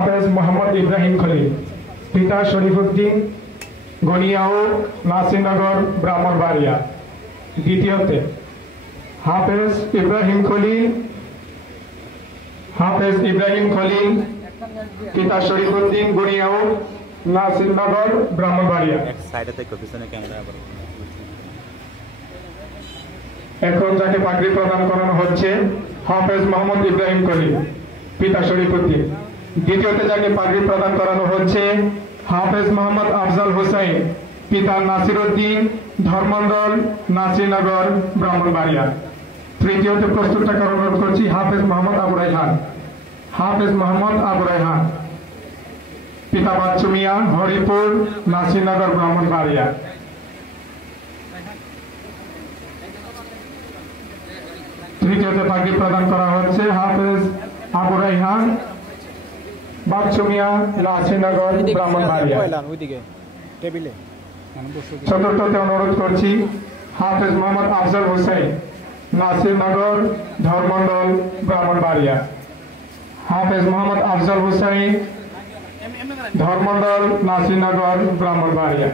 হাফেজ মোহাম্মদ ইব্রাহিম খলিল, পিতা শরীফুদ্দিন, গনিয়াও, নাসিরনগর, ব্রাহ্মণবাড়িয়া। দ্বিতীয়তে হাফেজ ইব্রাহিম খলিল, পিতা শরীফুদ্দিন, গনিয়াও, নাসিরনগর, ব্রাহ্মণবাড়িয়া। এখন যাকে পাগড়ি প্রদান করানো হচ্ছে হাফেজ মোহাম্মদ ইব্রাহিম খলিল, পিতা শরীফুদ্দিন। দ্বিতীয়তে যাকে পাগড়ি প্রদান করানো হচ্ছে হাফেজ মোহাম্মদ আফজাল হোসেন, পিতা নাসিরউদ্দিন, ধর্মমন্ডল, নাসিরনগর, ব্রাহ্মণবাড়িয়া। তৃতীয়তে প্রস্তুত থাকার অনুরোধ করছি হাফেজ মোহাম্মদ আবু রায়হান, পিতা বাচ্চু মিয়া, হরিপুর, নাসিরনগর, ব্রাহ্মণবাড়িয়া। তৃতীয়তে পাগড়ি প্রদান করা হচ্ছে হাফেজ আবু রায়হান, বাচ্চু মিয়া, নাসিরনগর, ব্রাহ্মণবাড়িয়া। চতুর্থতে অনুরোধ করছি হাফেজ মোহাম্মদ আফজাল হোসেন, নাসিরনগর, ধর্মমন্ডল, ব্রাহ্মণবাড়িয়া। হাফেজ মোহাম্মদ আফজাল হোসেন, ধর্মমন্ডল, নাসিরনগর, ব্রাহ্মণবাড়িয়া।